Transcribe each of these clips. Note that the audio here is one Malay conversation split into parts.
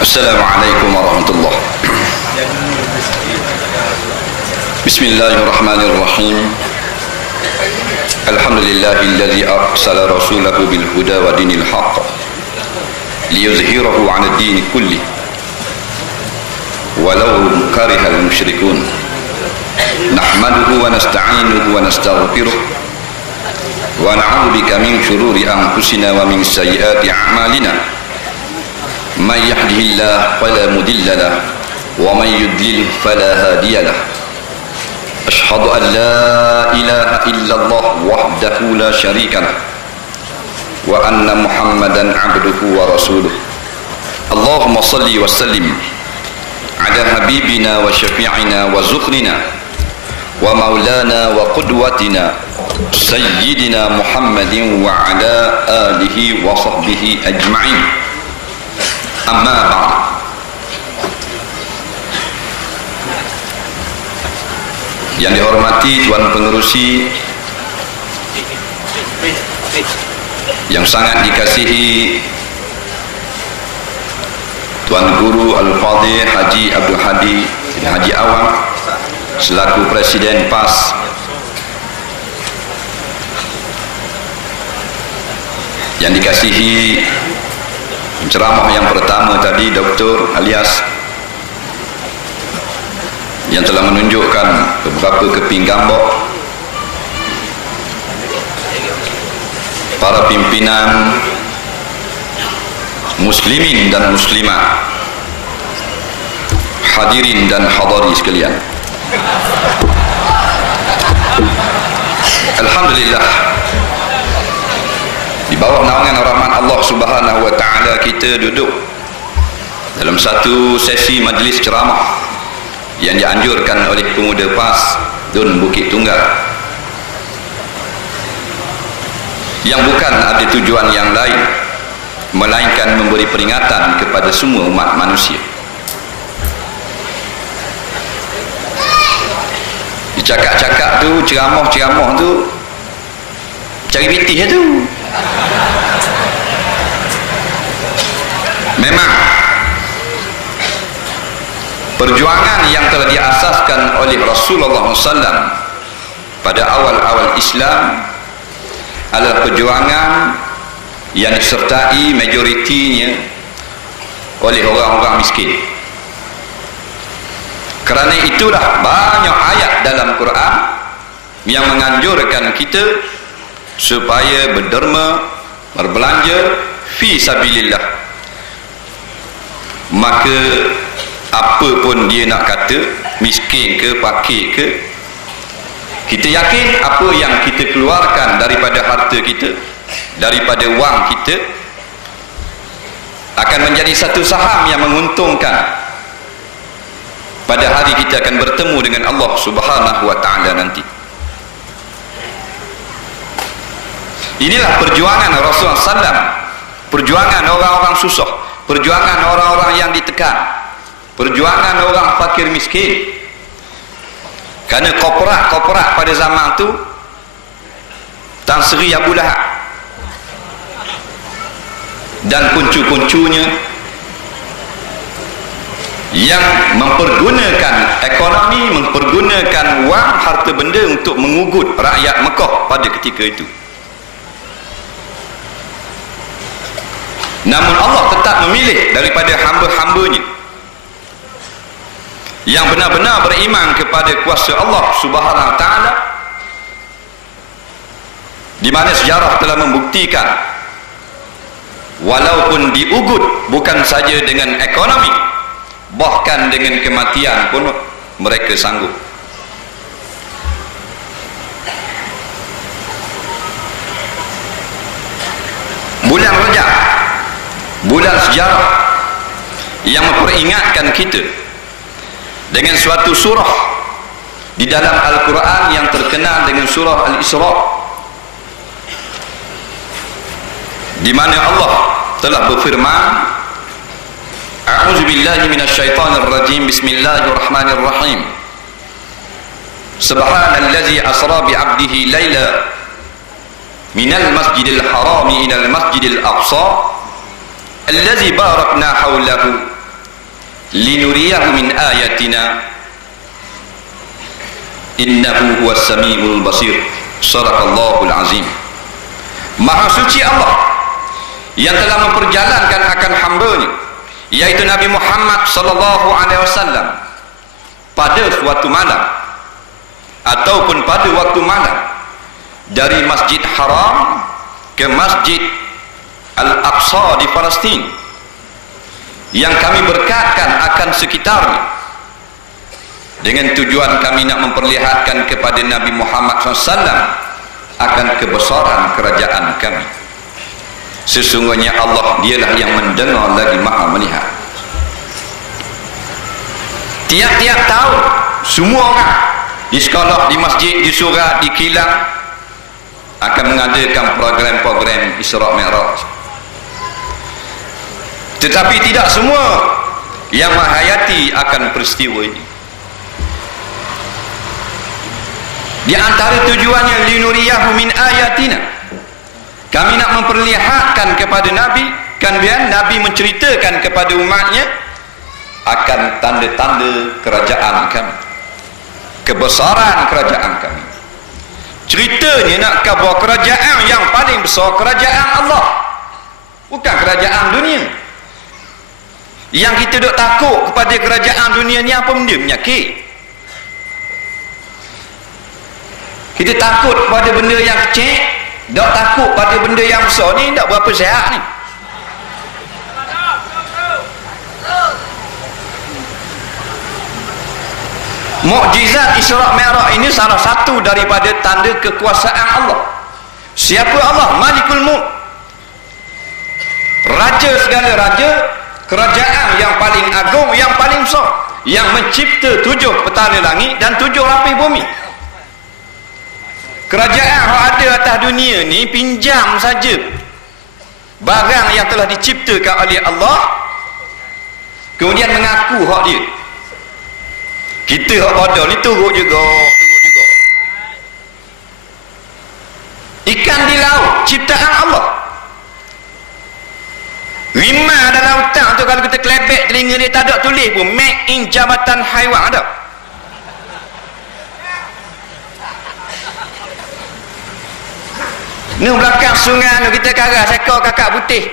Assalamualaikum warahmatullahi. Bismillahirrahmanirrahim. Alhamdulillahilladzi arsala rasulahu bil huda wa dinil haqq liyuzhirahu 'ala ad-din kulli walau karihal musyrikun. Nahmaduhu wa nasta'inuhu wa nastaghfiruh wa na'udzu bika min shururi anfusina wa min sayyiati a'malina. Man yahdihillahu fala mudilla lahu wa man yudlil fala hadiya lahu. Ashhadu an la ilaha illallah wahdahu la syarika lahu wa anna Muhammadan 'abduhu wa rasuluh. Allahumma shalli wa sallim ala habibina wa syafi'ina wa zukhrina wa maulana wa qudwatina sayyidina Muhammadin wa ala alihi wa sahbihi ajma'in. Amma ba'd. Yang dihormati Tuan Pengerusi, yang sangat dikasihi Tuan Guru Al-Fadhil Haji Abdul Hadi bin Haji Awang selaku Presiden PAS, yang dikasihi penceramah yang pertama tadi Dr. Alias, yang telah menunjukkan beberapa keping gambar, para pimpinan muslimin dan muslimat, hadirin dan hadari sekalian. Alhamdulillah, di bawah naungan rahmat Allah Subhanahu wa taala kita duduk dalam satu sesi majlis ceramah yang dianjurkan oleh pemuda PAS Dun Bukit Tunggal, yang bukan ada tujuan yang lain melainkan memberi peringatan kepada semua umat manusia. Cakap-cakap tu, ceramah-ceramah tu cari pitih tu. Memang perjuangan yang telah diasaskan oleh Rasulullah SAW pada awal-awal Islam adalah perjuangan yang disertai majoritinya oleh orang-orang miskin. Kerana itulah banyak ayat dalam Quran yang menganjurkan kita supaya berderma, berbelanja fi sabilillah. Maka apa pun dia nak kata, miskin ke, fakir ke, kita yakin apa yang kita keluarkan daripada harta kita, daripada wang kita, akan menjadi satu saham yang menguntungkan pada hari kita akan bertemu dengan Allah Subhanahu wa taala nanti. Inilah perjuangan Rasulullah SAW, perjuangan orang-orang susah, perjuangan orang-orang yang ditekan, perjuangan orang fakir miskin. Kerana korporat pada zaman tu, Tan Sri Abu Lahab dan kuncu-kuncunya yang mempergunakan ekonomi, mempergunakan wang, harta benda untuk mengugut rakyat Mekah pada ketika itu. Namun Allah tetap memilih daripada hamba-hambanya yang benar-benar beriman kepada kuasa Allah Subhanahu wa taala, di mana sejarah telah membuktikan walaupun diugut bukan saja dengan ekonomi, bahkan dengan kematian pun mereka sanggup. Bulan Rajab, bulan sejarah yang memperingatkan kita dengan suatu surah di dalam Al-Quran yang terkenal dengan surah Al-Isra, di mana Allah telah berfirman, A'udzu billahi minasyaitonir rajim. Bismillahirrahmanirrahim. Subhanallazi asra bi 'abdihi laila minal masjidil harami ilal masjidil aqsa allazi barakna hawlahu linuriyahu min ayatina innahu huwas samiul basir. Sadaqallahul azim. Maha suci Allah yang telah memperjalankan akan hamba-Nya, yaitu Nabi Muhammad sallallahu alaihi wasallam, pada suatu malam ataupun pada waktu malam dari Masjid Haram ke Masjid Al-Aqsa di Palestin, yang kami berkatkan akan sekitarnya, dengan tujuan kami nak memperlihatkan kepada Nabi Muhammad SAW akan kebesaran kerajaan kami. Sesungguhnya Allah dialah yang mendengar lagi maha melihat. Tiap-tiap tahun semua orang di sekolah, di masjid, di surau, di kilang akan mengadakan program-program Isra' Mi'raj. Tetapi tidak semua yang menghayati akan peristiwa ini. Di antara tujuannya linuriyahu min ayatina, kami nak memperlihatkan kepada Nabi, kan biar Nabi menceritakan kepada umatnya akan tanda-tanda kerajaan kami, kebesaran kerajaan kami. Ceritanya nak kabar kerajaan yang paling besar, kerajaan Allah, bukan kerajaan dunia. Yang kita duk takut kepada kerajaan dunia ni apa benda? Penyakit. Kita takut pada benda yang kecil, tak takut pada benda yang besar ni, tak berapa sihat ni. Mukjizat Isra' Mi'raj ini salah satu daripada tanda kekuasaan Allah. Siapa Allah? Malikul Mulk, raja segala raja, kerajaan yang paling agung, yang paling besar, yang mencipta 7 petala langit dan 7 lapis bumi. Kerajaan yang ada atas dunia ni pinjam saja barang yang telah diciptakan oleh Allah, kemudian mengaku hak dia. Kita hak bodoh ni turut juga. Ikan di laut ciptaan Allah. Rimau dalam lautan tu kalau kita kelebek telinga dia tak ada tulis pun made in Jabatan Haiwan ada. Ni belakang sungai ni kita karang ekor kakak putih.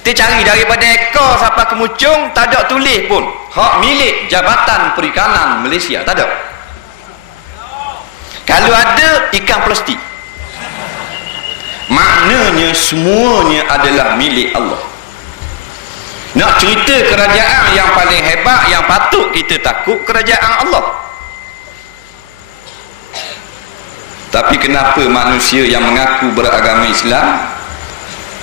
Kita cari daripada ekor sampai ke mucung, tak ada tulis pun hak milik Jabatan Perikanan Malaysia, tak ada. Kalau ada, ikan plastik. Maknanya semuanya adalah milik Allah. Nak cerita kerajaan yang paling hebat, yang patut kita takut, kerajaan Allah. Tapi kenapa manusia yang mengaku beragama Islam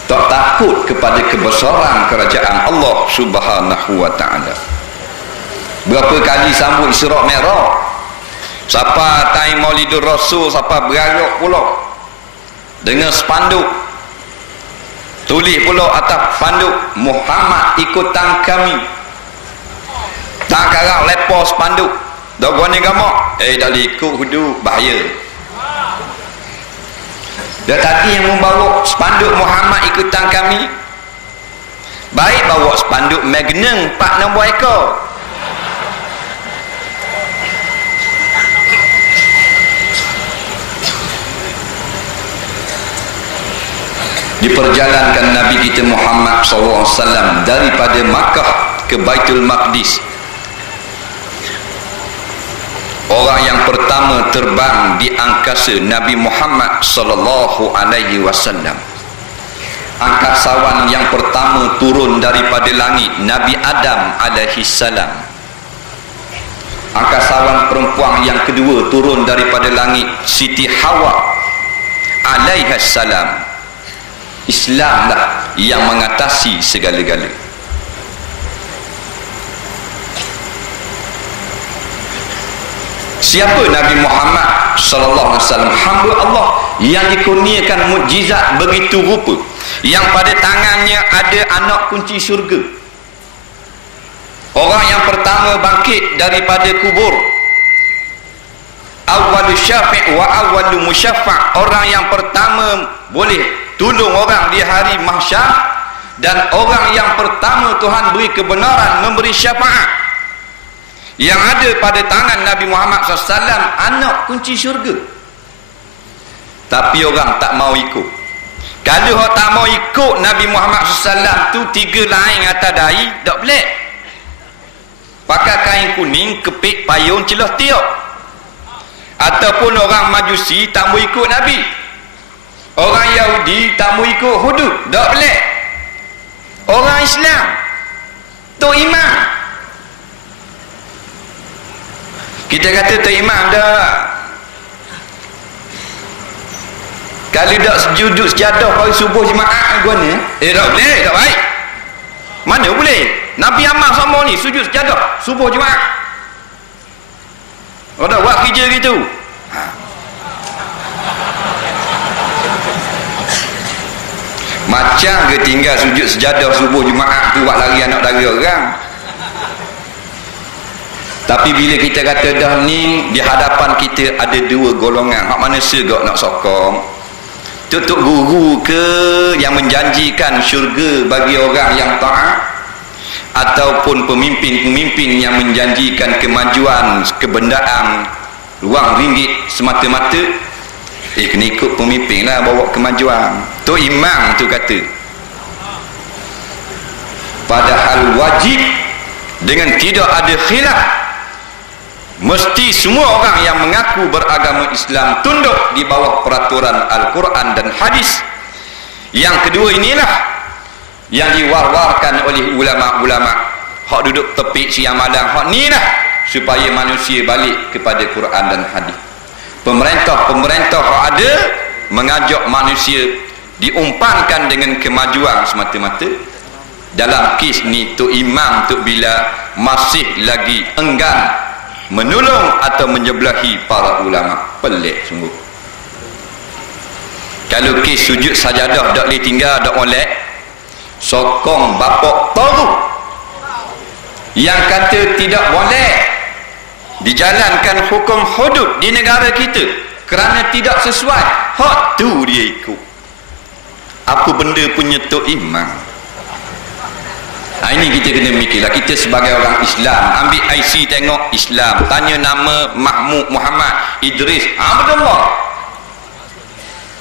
tak takut kepada kebesaran kerajaan Allah Subhanahu wa ta'ala? Berapa kali sambut Isra' Mi'raj, siapa time Maulidur Rasul, siapa berarak pula dengan spanduk, tulis pula atas spanduk Muhammad ikutan kami. Tak karang lepas spanduk dah gua ni gamak dah ikut hudu bahaya. Dia tadi yang membawa spanduk Muhammad ikutan kami, baik bawa spanduk Magnum 4 nombor ekor. Diperjalankan Nabi kita Muhammad SAW daripada Makkah ke Baitul Maqdis. Orang yang pertama terbang di angkasa Nabi Muhammad sallallahu alaihi wasallam. Angkasawan yang pertama turun daripada langit Nabi Adam alaihi salam. Angkasawan perempuan yang kedua turun daripada langit Siti Hawa alaihi salam. Islamlah yang mengatasi segala-galanya. Siapa Nabi Muhammad sallallahu alaihi wasallam? Hamba Allah yang dikurniakan mukjizat begitu rupa, yang pada tangannya ada anak kunci syurga. Orang yang pertama bangkit daripada kubur. awwalu syafi' wa awwalu musyaffa', orang yang pertama boleh tolong orang di hari mahsyar dan orang yang pertama Tuhan beri kebenaran memberi syafaat yang ada pada tangan Nabi Muhammad SAW, anak kunci syurga. Tapi orang tak mau ikut. Kalau orang tak mau ikut Nabi Muhammad SAW tu, 3 lain atas dahi tak pelik. Pakai kain kuning, kepik payung, celah tiup. Ataupun orang Majusi tak mau ikut Nabi, orang Yahudi tak mau ikut hudud, tak pelik. Orang Islam tu imam. Kita kata tu imam dah. Kalau tak sujud sejadah hari subuh jemaah gua ni, tak boleh, tak baik. Mana boleh? Nabi Ahmad sama ni sujud sejadah subuh jemaah. Ada buat kerja gitu. Macam ke tinggal sujud sejadah subuh jemaah tu buat lari anak dara orang. Tapi bila kita kata dah ni, di hadapan kita ada 2 golongan. Hak mana segak nak sokong? Tok guru ke yang menjanjikan syurga bagi orang yang taat, ataupun pemimpin-pemimpin yang menjanjikan kemajuan, kebendaan, wang ringgit semata-mata. Kena ikut pemimpin lah bawa kemajuan. Tu imam tu kata. Padahal wajib dengan tidak ada khilaf, mesti semua orang yang mengaku beragama Islam tunduk di bawah peraturan Al-Quran dan hadis. Yang kedua inilah yang diwar-warkan oleh ulama-ulama hak duduk tepi siang malam, hak ni lah supaya manusia balik kepada Quran dan hadis. Pemerintah hak ada mengajak manusia diumpankan dengan kemajuan semata-mata. Dalam kes ni Tok Imam Tok Bila masih lagi enggan menolong atau menyebelahi para ulama. Pelik sungguh. Kalau kes sujud sajadah tak boleh tinggal, tak molek, sokong bapak tahu yang kata tidak boleh dijalankan hukum hudud di negara kita kerana tidak sesuai, hak tu dia ikut. Apa benda punya Tok Imam? Ini kita kena mikirlah. Kita sebagai orang Islam, ambil IC tengok Islam, tanya nama Mahmud Muhammad Idris, betul tak?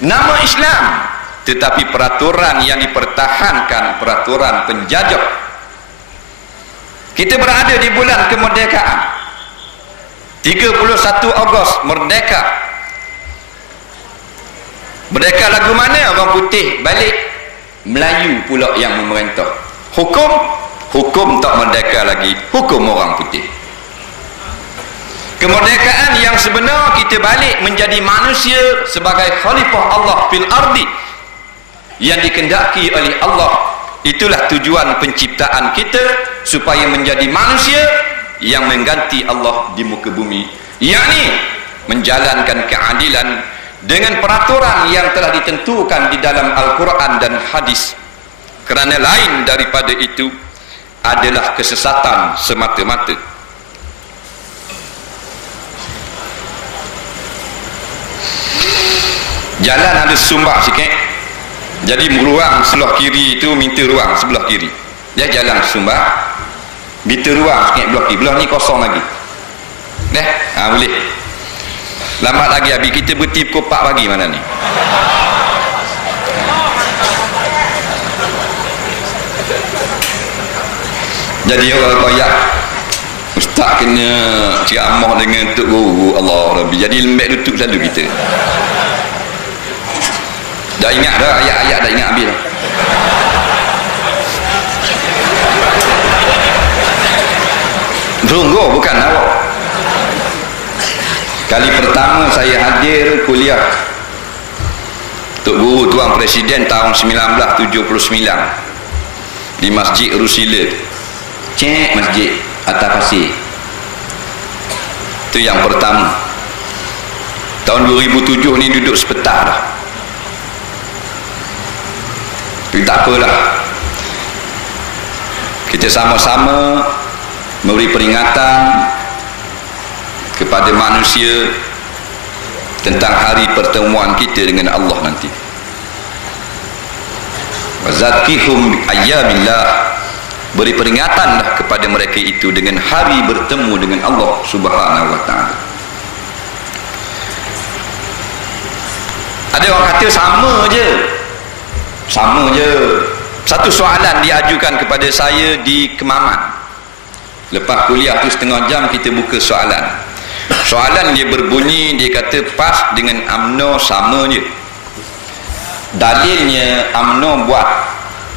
Nama Islam, tetapi peraturan yang dipertahankan peraturan penjajah. Kita berada di bulan kemerdekaan, 31 Ogos merdeka. Merdeka lagu mana? Orang putih balik, Melayu pula yang memerintah. Hukum tak merdeka lagi, hukum orang putih. Kemerdekaan yang sebenar, kita balik menjadi manusia sebagai khalifah Allah fil ardi yang dikehendaki oleh Allah. Itulah tujuan penciptaan kita, supaya menjadi manusia yang mengganti Allah di muka bumi, yakni menjalankan keadilan dengan peraturan yang telah ditentukan di dalam Al-Quran dan hadis. Kerana lain daripada itu adalah kesesatan semata-mata. Jalan ada sumbat sikit, jadi ruang sebelah kiri itu minta ruang sebelah kiri. Dia jalan sumbat, minta ruang sikit belah kiri. Belah ni kosong lagi. Boleh. Lambat lagi habis, kita berhenti pukul 4 pagi mana ni. Jadi orang koyak, ustaz kena ceramah dengan Tok Guru, Allah Rabbi. Jadi lembek lutut selalu kita. Dah ingat dah ayat-ayat, dah ingat habis dah. Sungguh bukan awak. Kali pertama saya hadir kuliah Tok Guru Tuan Presiden tahun 1979 di Masjid Rusila. Cek masjid atas pasir. Itu yang pertama. Tahun 2007 ni duduk sepetah dah. Tapi tak apalah, kita sama-sama memberi peringatan kepada manusia tentang hari pertemuan kita dengan Allah nanti. Wazakihum ayyamillah, beri peringatanlah kepada mereka itu dengan hari bertemu dengan Allah Subhanahu wa taala. Ada orang kata sama je. Satu soalan diajukan kepada saya di Kemaman. Lepas kuliah tu setengah jam kita buka soalan. Soalan dia berbunyi, dia kata PAS dengan UMNO sama je. Dalilnya UMNO buat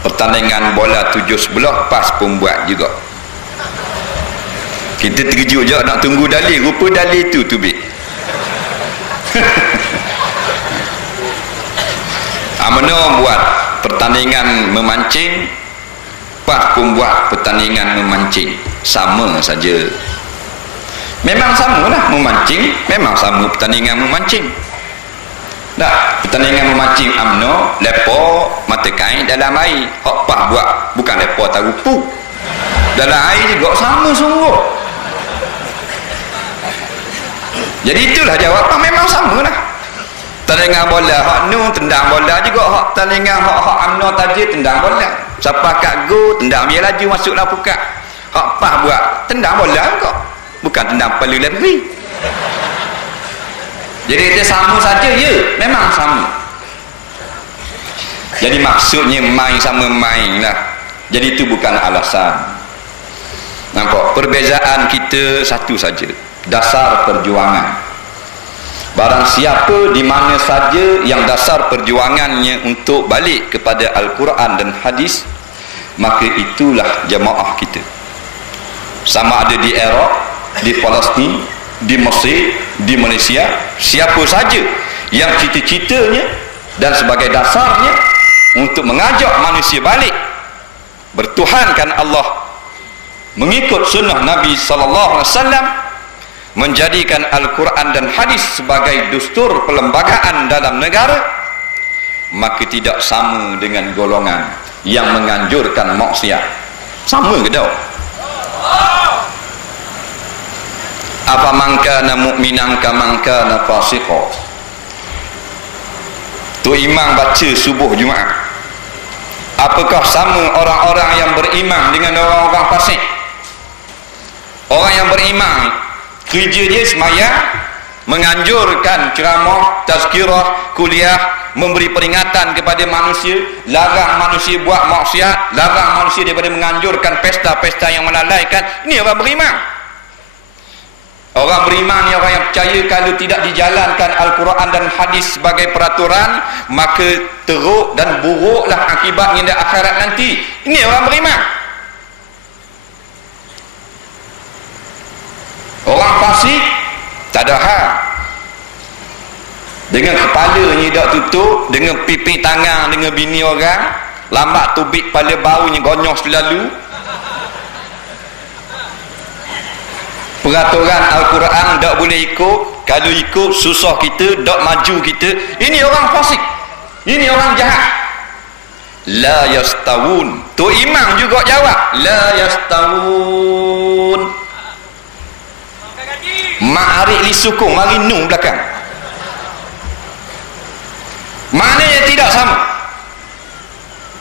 pertandingan bola 7 sebelah, PAS pun buat juga. Kita terkejut je nak tunggu dalil, rupa dalil tu tubik. UMNO buat pertandingan memancing, PAS pun buat pertandingan memancing. Sama saja. Memang sama lah memancing, memang sama pertandingan memancing. Tak, pertandingan memancing UMNO, lepo mata kain dalam air. Hak PAS buat bukan lepo tarupu. Dalam air juga sama sungguh. Jadi itulah jawapan, memang sama lah. Tandingan bola hak nu tendang bola juga, hak tandingan hak UMNO tadi tendang bola. Siapa kat go tendang dia laju masuklah pukat. Hak PAS buat tendang bola kok. Bukan tendang palu lebih. Jadi dia sama saja ya, memang sama. Jadi maksudnya main sama main lah. Jadi itu bukan alasan. Nampak? Perbezaan kita satu saja, dasar perjuangan. Barang siapa di mana saja yang dasar perjuangannya untuk balik kepada Al-Quran dan hadis, maka itulah jamaah kita. Sama ada di Iraq, di Palestin, di Mesir, di Malaysia, siapa saja yang cita-citanya dan sebagai dasarnya untuk mengajak manusia balik bertuhankan Allah, mengikut sunnah Nabi sallallahu alaihi wasallam, menjadikan Al-Quran dan hadis sebagai dustur perlembagaan dalam negara, maka tidak sama dengan golongan yang menganjurkan maksiat. Sama ke tak? Apa man kana mu'minan kaman kana fasiqa. Tu imam baca subuh Jumaat, apakah sama orang-orang yang beriman dengan orang-orang fasik? Orang yang beriman kerja dia sembahyang, menganjurkan ceramah, tazkirah, kuliah, memberi peringatan kepada manusia, larang manusia buat maksiat, larang manusia daripada menganjurkan pesta-pesta yang melalaikan. Ini orang beriman. Orang beriman ni orang yang percaya kalau tidak dijalankan Al-Quran dan hadis sebagai peraturan, maka teruk dan buruklah akibatnya di akhirat nanti. Ini orang beriman. Orang fasik tak ada hal. Dengan kepalanya tak tutup, dengan pipi tangan dengan bini orang, lambat tubik kepala baunya gonyos selalu. Peraturan Al-Quran tak boleh ikut. Kalau ikut susah kita, tak maju kita. Ini orang fasik, ini orang jahat. La yastawun. Tu imam juga jawab, la yastawun. Ma'arif li sukung, mari nun belakang. Maknanya tidak sama.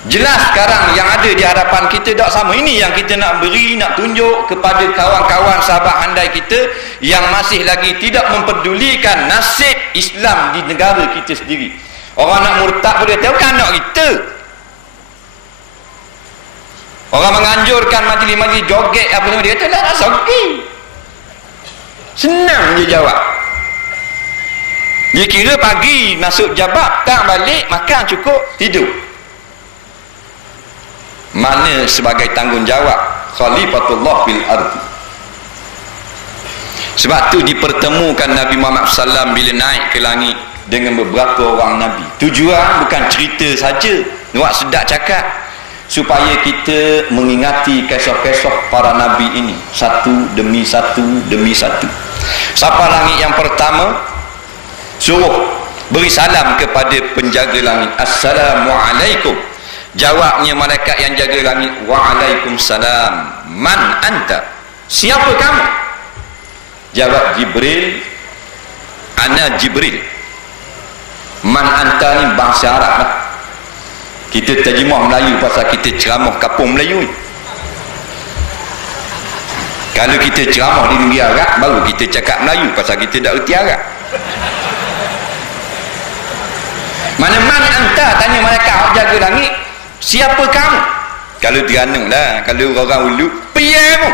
Jelas sekarang yang ada di hadapan kita tak sama. Ini yang kita nak beri, nak tunjuk kepada kawan-kawan sahabat handai kita yang masih lagi tidak mempedulikan nasib Islam di negara kita sendiri. Orang nak murtad boleh tahu kan anak kita. Orang menganjurkan majlis-majlis joget apa semua, dia kata lah sogi. Senang je jawab. Dia kira pagi masuk jabat, tak balik, makan cukup, tidur. Mana sebagai tanggungjawab Khalifatullah fil ardi. Sebab tu dipertemukan Nabi Muhammad SAW bila naik ke langit dengan beberapa orang Nabi. Tujuan bukan cerita saja, nak sedap cakap, supaya kita mengingati kisah-kisah para Nabi ini satu demi satu demi satu. Siapa langit yang pertama? Suruh beri salam kepada penjaga langit. Assalamualaikum. Jawabnya malaikat yang jaga langit, waalaikumsalam. Man anta? Siapa kamu? Jawab Jibril, ana Jibril. Man anta ni bahasa Arab lah. Kita terjemah Melayu pasal kita ceramah kampung Melayu ni. Kalau kita ceramah di negeri Arab, baru kita cakap Melayu pasal kita tak erti Arab. Mana man anta, tanya malaikat jaga langit, siapa kamu? Kalau Terengganu lah, kalau orang Ulu, piyamu.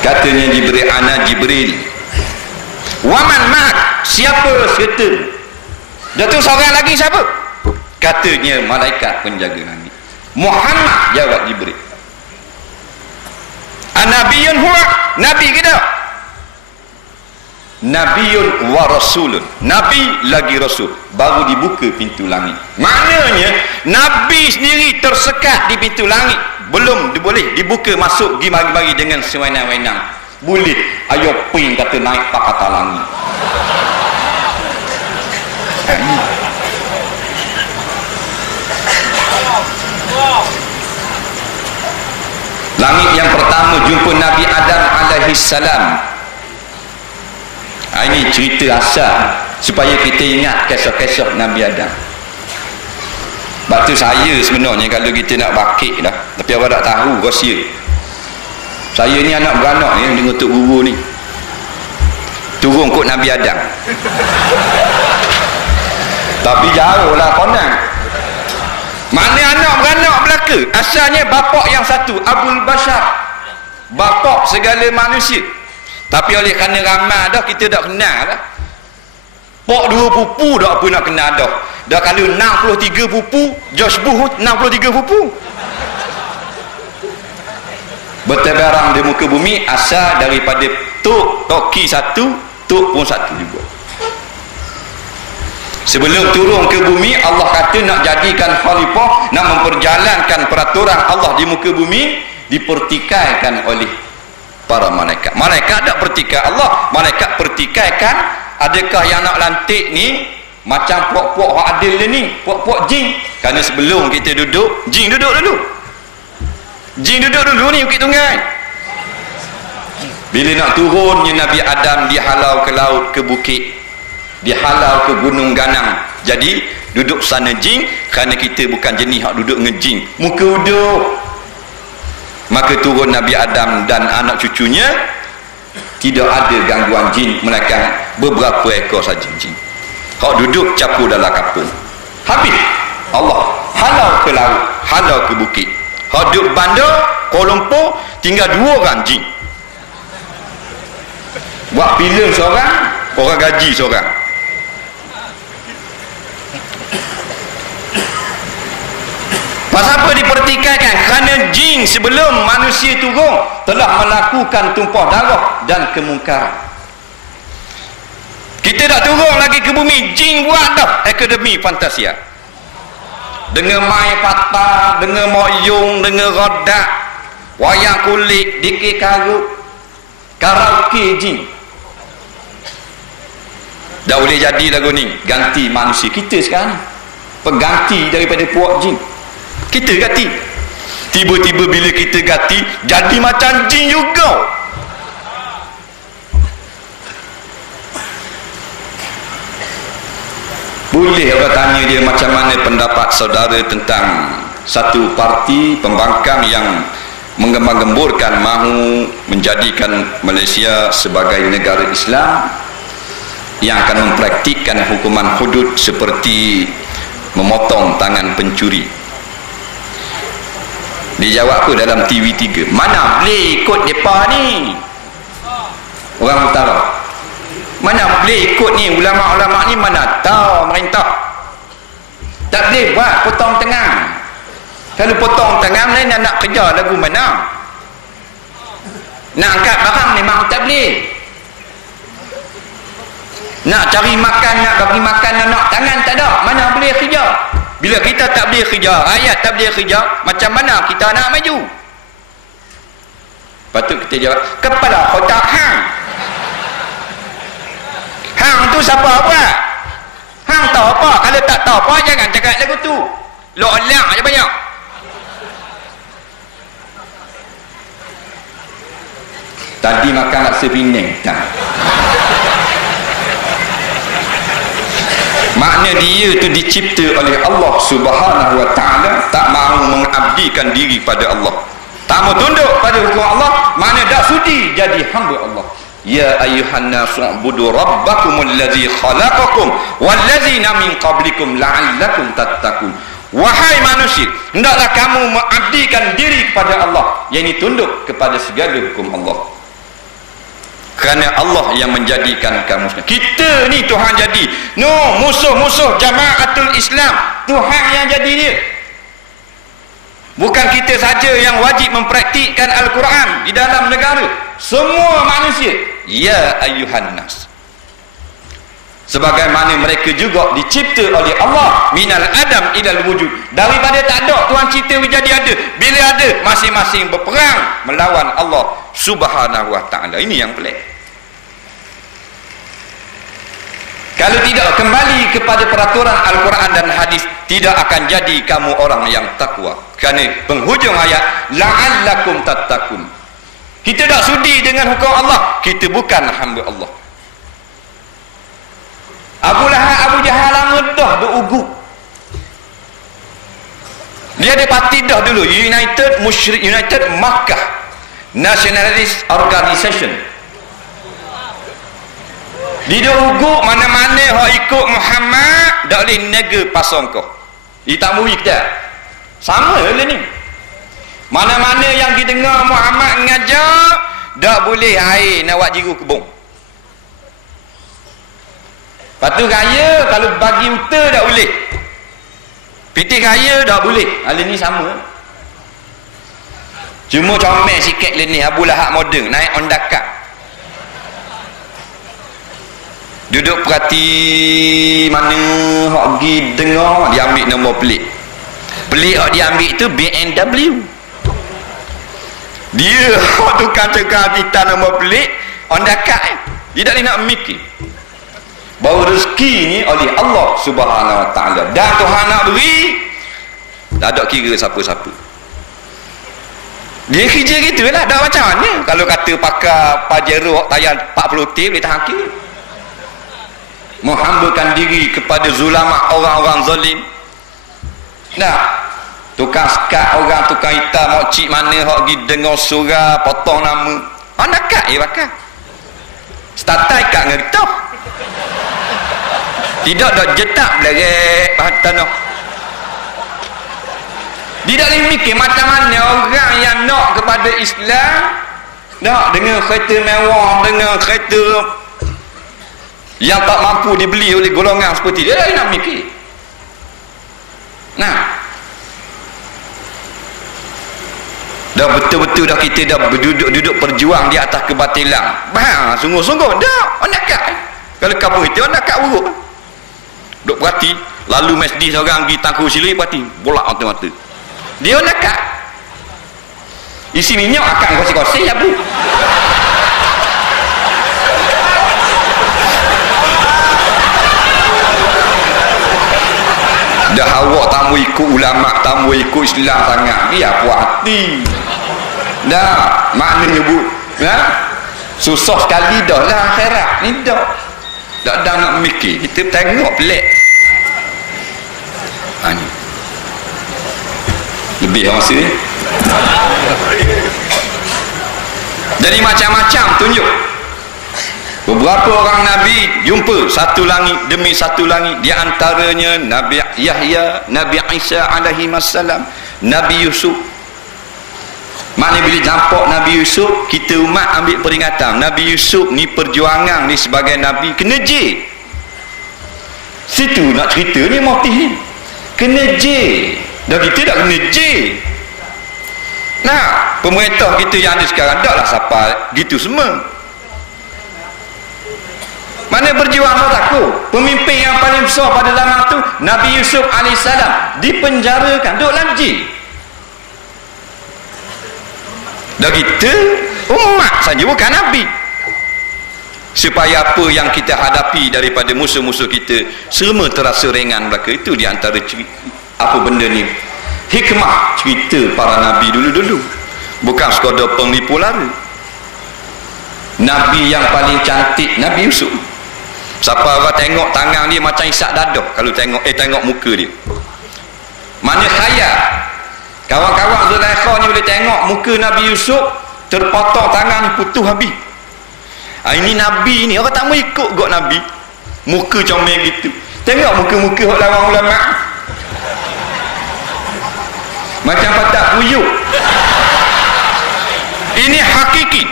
Katanya Jibril, ana Jibril. Waman mak, siapa serta? Dia tu seorang lagi siapa? Katanya malaikat penjaga langit. Muhammad, jawab Jibril. Anabiyun huwa, nabi ke tak? Nabiyun wa rasulun, nabi lagi rasul. Baru dibuka pintu langit. Maknanya nabi sendiri tersekat di pintu langit, belum boleh dibuka masuk pergi mari-mari dengan sewenang-wenang. Boleh ayo ping kata naik pakatan langit. Langit yang pertama jumpa Nabi Adam alaihi salam. Ini cerita asal supaya kita ingat kisah-kisah Nabi Adam. Sebab tu saya sebenarnya kalau kita nak bakit dah, tapi awak tak tahu rahsia. Saya ni anak beranak ni dengan Tok Guru ni. Turun kot Nabi Adam. Tapi jauh lah konon. Mana anak beranak belaka? Asalnya bapak yang satu, Abul Bashar, bapak segala manusia. Tapi oleh kerana ramai dah kita tak kenal lah. Pok dua pupu dah apa nak kenal dah. Dah kalau 63 pupu, George Bush 63 pupu. Bertebarang di muka bumi asal daripada Tok Toki satu, Tok pun satu juga. Sebelum turun ke bumi, Allah kata nak jadikan khalifah, nak memperjalankan peraturan Allah di muka bumi, dipertikaikan oleh para malaikat. Malaikat tak pertikai Allah, malaikat pertikaikan. Adakah yang nak lantik ni macam puak-puak hak adil ni, puak-puak jin? Kerana sebelum kita duduk, jin duduk dulu. Jin duduk dulu ni Bukit Tunggai. Bila nak turunnya Nabi Adam, dihalau ke laut, ke bukit, dihalau ke gunung ganang. Jadi duduk sana jin, kerana kita bukan jenis hak duduk ngejin muka uduk. Maka turun Nabi Adam dan anak cucunya, tidak ada gangguan jin, melainkan beberapa ekor saja jin. Hak duduk campur dalam kapung. Habis Allah halau ke laut, halau ke bukit. Hak duduk bandar Kuala Lumpur, tinggal 2 orang jin. Buat filem seorang, orang gaji seorang. Pasal apa dipertikaikan? Kerana jin sebelum manusia turun telah melakukan tumpah darah dan kemungkaran. Kita tak turun lagi ke bumi, jin buat dah akademi fantasia. Dengan main patah, dengan moyong, dengan rodak, wayang kulit, dikir karut, karaoke jin. Dah boleh jadi lagu ni, ganti manusia kita sekarang, pengganti daripada puak jin. Kita ganti. Tiba-tiba bila kita ganti, jadi macam jin juga. Boleh orang tanya dia macam mana pendapat saudara tentang satu parti pembangkang yang menggembang-gemburkan mahu menjadikan Malaysia sebagai negara Islam yang akan mempraktikkan hukuman hudud seperti memotong tangan pencuri. Dijawab apa dalam TV3? Mana boleh ikut mereka ni? Orang utara. Mana boleh ikut ni? Ulama-ulama ni mana tahu merintah. Tak boleh buat potong tangan. Kalau potong tangan lain nak kerja lagu mana? Nak angkat barang memang tak boleh. Nak cari makan, nak bagi makan anak tangan tak ada. Mana boleh kerja? Bila kita tak boleh kerja, rakyat tak boleh kerja, macam mana kita nak maju? Patut kita jawab, kepala kotak hang. Hang tu siapa buat? Hang tahu apa? Kalau tak tahu apa, jangan cakap lagu tu. Lolak aja banyak. Tadi makan laksa Penang. Nah. Makna dia tu dicipta oleh Allah Subhanahu wa ta'ala, tak mahu mengabdikan diri pada Allah, tak mau tunduk pada hukum Allah, makna tak sudi jadi hamba Allah. Ya ayyuhan nasu ubudu rabbakumul ladzi khalaqakum walladzina min qablikum la'allakum tattaqun. Wahai manusia, hendaklah kamu mengabdikan diri kepada Allah, yakni tunduk kepada segala hukum Allah. Kerana Allah yang menjadikan kamu. Kita ni Tuhan jadi. No, musuh-musuh Jamaatul Islam, Tuhan yang jadi dia. Bukan kita saja yang wajib mempraktikkan Al-Quran di dalam negara. Semua manusia. Ya ayyuhan nas. Sebagaimana mereka juga dicipta oleh Allah, minal adam ilal wujud. Daripada tak ada, Tuhan cipta menjadi ada. Bila ada, masing-masing berperang melawan Allah Subhanahu wa ta'ala. Ini yang pelik. Kalau tidak kembali kepada peraturan Al-Quran dan hadis, tidak akan jadi kamu orang yang takwa. Kerana penghujung ayat, la'allakum tattaqun. Kita tak sudi dengan hukum Allah, kita bukan hamba Allah. Abu Lahab, Abu Jahal lama dah berugut. Dia ada parti dah dulu, United Makkah Nationalist Organization. Dia ugut mana-mana hak ikut Muhammad tak boleh nega pasang kau. Dia tak murid kita. Sama lah ni. Mana-mana yang kita dengar Muhammad mengajar, tak boleh air nak buat jiru kebun. Lepas tu raya, kalau bagi uta tak boleh. Pitih raya tak boleh. Hal ni sama. Cuma comel sikit le ni, Abu Lahab moden, naik Honda Cup. Duduk perhati mana hak pergi dengar, dia ambil nombor pelik. Pelik hak dia ambil tu BMW. Dia hak tukang cakap kita nombor pelik Honda Cup. Dia tak boleh nak mikir. Bahawa rezeki ni oleh Allah Subhanahu wa ta'ala, dan Tuhan nak beri, tak ada kira siapa-siapa. Dia kerja gitu lah, dah macam mana kalau kata pakai Pajero tayar 40 tim boleh tahan kira. Menghambakan diri kepada zulamat orang-orang zalim. Nah, tukang sekat orang, tukang hitam, mokcik mana hak pergi dengar surah potong nama, Honda Cup bakal statai kat ngerti. Tidak dah jetak belerek bahan tanah. Dia tak boleh mikir macam mana orang yang nak kepada Islam, nak dengan kereta mewah, dengan kereta yang tak mampu dibeli oleh golongan seperti dia, dia nak mikir. Nah, dah betul-betul dah kita dah duduk perjuang di atas kebatilan. Bah, sungguh-sungguh dah Honda Cup. Kalau kamu itu Honda Cup buruk. Duk perhati, lalu masjid seorang pergi tangku sili, perhati bolak mata-mata. Dia Honda Cup. Isi minyak akan kosong-kosong ya bu. Dah awak tak mau ikut ulama, tak mau ikut Islam sangat, biar puas hati. Dah, maknanya bu, susah sekali dah lah akhirat ni dah. Tak ada nak mikir, kita tengok pelik. Ni. Lebih masa ni. Jadi macam-macam tunjuk. Beberapa orang Nabi jumpa satu langit demi satu langit. Di antaranya Nabi Yahya, Nabi Isa alaihi wassalam, Nabi Yusuf. Maknanya bila nampak Nabi Yusuf, kita umat ambil peringatan. Nabi Yusuf ni perjuangan ni sebagai Nabi kena J. Situ nak cerita ni motif ni. Kena J. Dan kita tak kena J. Nah, pemerintah kita yang ada sekarang taklah siapa gitu semua. Mana berjuang tak takut. Pemimpin yang paling besar pada zaman tu Nabi Yusuf alaihissalam dipenjarakan, duduk dalam jil. Dan kita umat saja, bukan Nabi. Supaya apa yang kita hadapi daripada musuh-musuh kita semua terasa ringan belaka. Itu di antara apa benda ni, hikmah cerita para Nabi dulu-dulu. Bukan sekadar penipu lara. Nabi yang paling cantik Nabi Yusuf. Siapa orang tengok tangan dia macam isak dadah kalau tengok muka dia. Mana khayal. Kawan-kawan Zulaikha ni boleh tengok muka Nabi Yusuf terpotong tangan ni putus habis. Ini Nabi ni orang tak mau ikut gok Nabi. Muka comel gitu. Tengok muka-muka hok lawan ulama. Macam patah puyuk. Ini hakiki.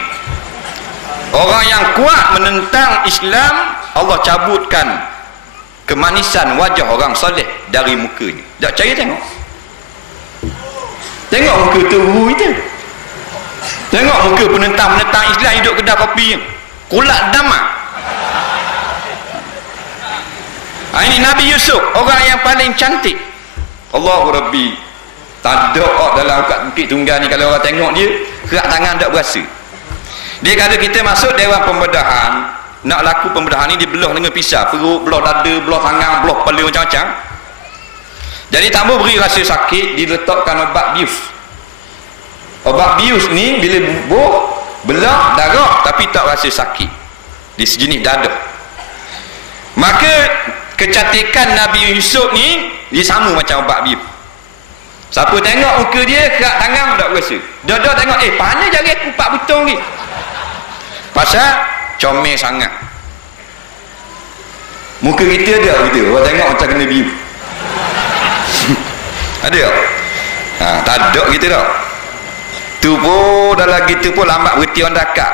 Orang yang kuat menentang Islam, Allah cabutkan kemanisan wajah orang soleh dari mukanya. Tak percaya tengok. Tengok muka turu itu. Tengok muka penentang-penentang Islam hidup kedai kopi. Kulat damak. Ini Nabi Yusuf, orang yang paling cantik. Allahu Rabbi. Tak ada dalam Bukit Tunggal ni kalau orang tengok dia, gerak tangan tak berasa. Dia kata kita masuk dewan pembedahan, nak laku pembedahan ni dibelah dengan pisau, perut, belah dada, belah tangan, belah kepala macam-macam. Jadi tak mau beri rasa sakit, diletakkan obat bius. Obat bius ni bila bubuh, belah darah tapi tak rasa sakit. Di sejenis dada. Maka kecantikan Nabi Yusuf ni dia sama macam obat bius. Siapa tengok muka dia, kerak tangan tak berasa. Dada tengok, mana jari aku 4 butong ni? Pasal comel sangat. Muka kita ada gitu. Orang tengok macam kena biu. Ada tak? Tak ada gitu tak. Tu pun dalam gitu pun lambat berhenti orang dakap.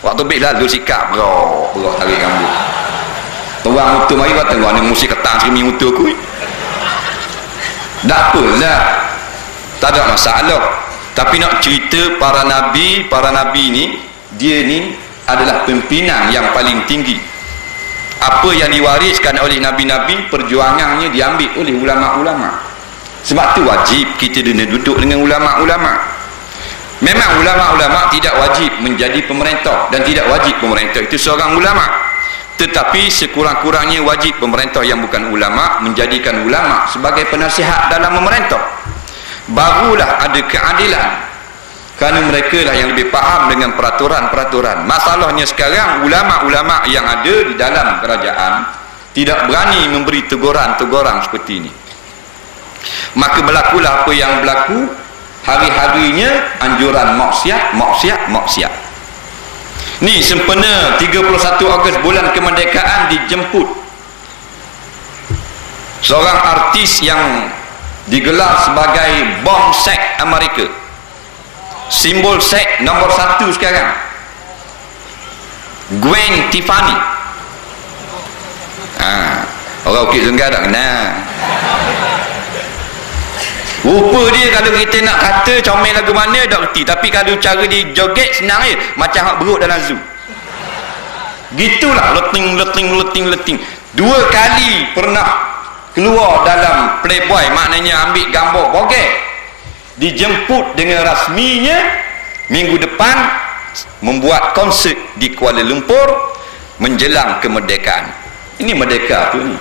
Waktu bik lalu sikap berak tarik rambut. Tuang mutu mari kata gua ni musik ketang sini mutu aku. Tak apalah. Tak ada masalah. Tapi nak cerita para nabi ni, dia ni adalah pimpinan yang paling tinggi. Apa yang diwariskan oleh nabi-nabi, perjuangannya diambil oleh ulama-ulama. Sebab tu wajib kita duduk dengan ulama-ulama. Memang ulama-ulama tidak wajib menjadi pemerintah, dan tidak wajib pemerintah itu seorang ulama. Tetapi sekurang-kurangnya wajib pemerintah yang bukan ulama menjadikan ulama sebagai penasihat dalam memerintah. Barulah ada keadilan. Kerana mereka lah yang lebih faham dengan peraturan-peraturan. Masalahnya sekarang ulama-ulama yang ada di dalam kerajaan tidak berani memberi teguran-teguran seperti ini. Maka berlakulah apa yang berlaku. Hari-harinya anjuran maksiat. Ni sempena 31 Ogos bulan kemerdekaan dijemput seorang artis yang digelar sebagai bom seks Amerika. Simbol seks nombor 1 sekarang, Gwen Stefani. Orang Bukit Tunggal tak kenal. Rupa dia kalau kita nak kata comel lagu mana tak kerti. Tapi kalau cara dia joget senang je. Macam hak beruk dalam zoo. Gitulah leting. 2 kali pernah keluar dalam Playboy, maknanya ambil gambar bogek. Dijemput dengan rasminya minggu depan membuat konsert di Kuala Lumpur menjelang kemerdekaan. Ini merdeka tu ni.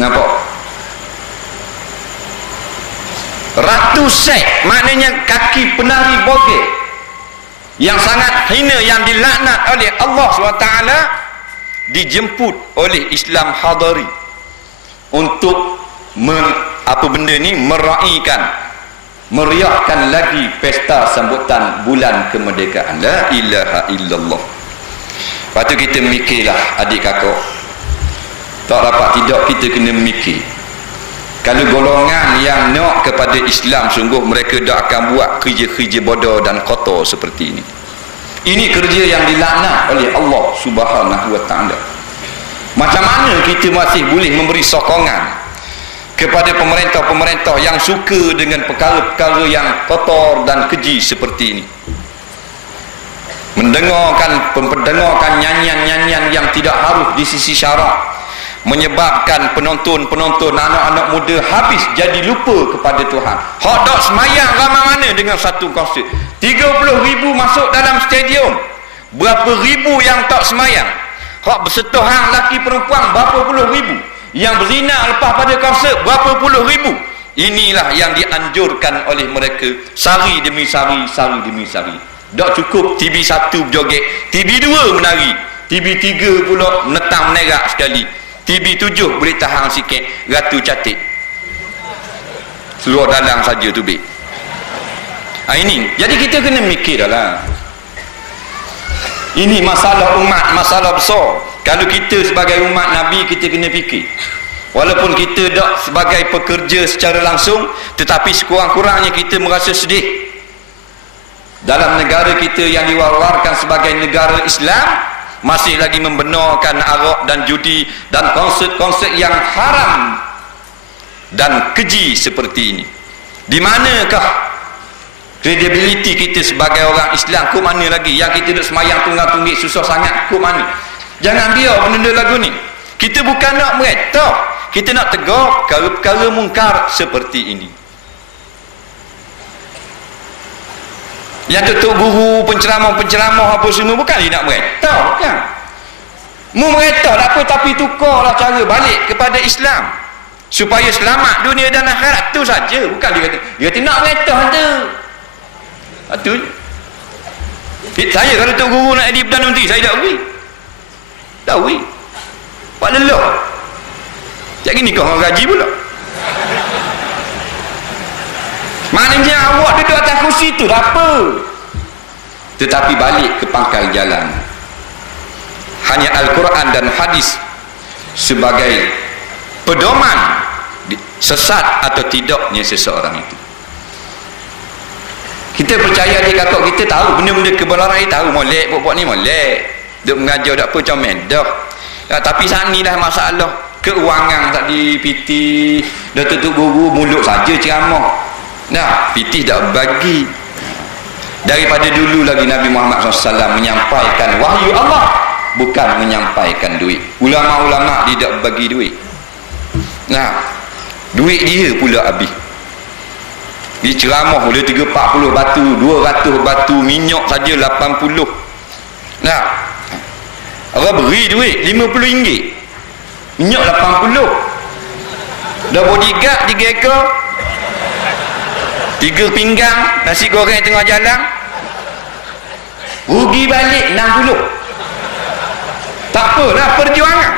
Nampak? Ratu seks, maknanya kaki penari bogek yang sangat hina, yang dilaknat oleh Allah SWT, dijemput oleh Islam Hadari untuk meriahkan lagi pesta sambutan bulan kemerdekaan. La ilaha illallah. Lepas tu kita mikirlah adik kakak, tak dapat tidak kita kena mikir. Kalau golongan yang nak kepada Islam, sungguh mereka tak akan buat kerja-kerja bodoh dan kotor seperti ini. Ini kerja yang dilaknat oleh Allah Subhanahu wa ta'ala. Macam mana kita masih boleh memberi sokongan kepada pemerintah-pemerintah yang suka dengan perkara-perkara yang kotor dan keji seperti ini? Mendengarkan nyanyian-nyanyian yang tidak harus di sisi syarak, menyebabkan penonton-penonton anak-anak muda habis jadi lupa kepada Tuhan. Hak dok semayang ramai mana dengan satu konsert. 30,000 masuk dalam stadium. Berapa ribu yang tak semayang. Hak bersentuhan laki perempuan berapa puluh ribu. Yang berzina lepas pada konsert berapa puluh ribu. Inilah yang dianjurkan oleh mereka, sari demi sari, sari demi sari. Tak cukup TV 1 berjoget, TV 2 menari, TV 3 pula menetang menerak sekali, TV 7 boleh tahan sikit, ratu cantik. Seluar dalam saja tu baik. Ini jadi kita kena mikir lah. Ini masalah umat, masalah besar. Kalau kita sebagai umat Nabi, kita kena fikir. Walaupun kita tak sebagai pekerja secara langsung, tetapi sekurang-kurangnya kita merasa sedih. Dalam negara kita yang diwar-warkan sebagai negara Islam, masih lagi membenarkan arak dan judi dan konsert-konsert yang haram dan keji seperti ini. Di manakah kredibiliti kita sebagai orang Islam? Ke mana lagi? Yang kita nak semayang tunggang-tunggik susah sangat, ke mana? Jangan biar benda lagu ni. Kita bukan nak meretah, kita nak tegur perkara-perkara mungkar seperti ini. Yang tutup guru, penceramah apa semua, bukan dia nak meretah, bukan. Mu meretah tak apa, tapi tukarlah cara balik kepada Islam supaya selamat dunia dan akhirat. Tu saja. Bukan dia kata nak meretah tu. Itu saya kalau tok guru nak jadi Perdana Menteri, saya tak pergi. Tak pergi. Pak lelah. Tak gini kau orang gaji pula. Maknanya awak duduk atas kursi tu apa? Tetapi balik ke pangkal jalan. Hanya Al-Quran dan hadis sebagai pedoman sesat atau tidaknya seseorang itu. Kita percaya dia kakak kita tahu benda-benda kebenaran dia tahu. Molek buat ni molek. Duk mengajar tak apa comel dah. Tapi saat ni dah masalah keuangan tak dipiti, dah tutup guru, mulut saja ceramah. Nah, pitih dah bagi. Daripada dulu lagi Nabi Muhammad SAW menyampaikan wahyu Allah, bukan menyampaikan duit. Ulama-ulama tidak bagi duit. Nah, duit dia pula habis. Dia ceramah boleh 340 batu, 200 batu, minyak saja 80. Nah, orang beri duit RM50, minyak 80. Dah bodyguard 3 ekor, 3 pinggang nasi goreng tengah jalan, rugi balik 60. Tak apalah, perjuangan.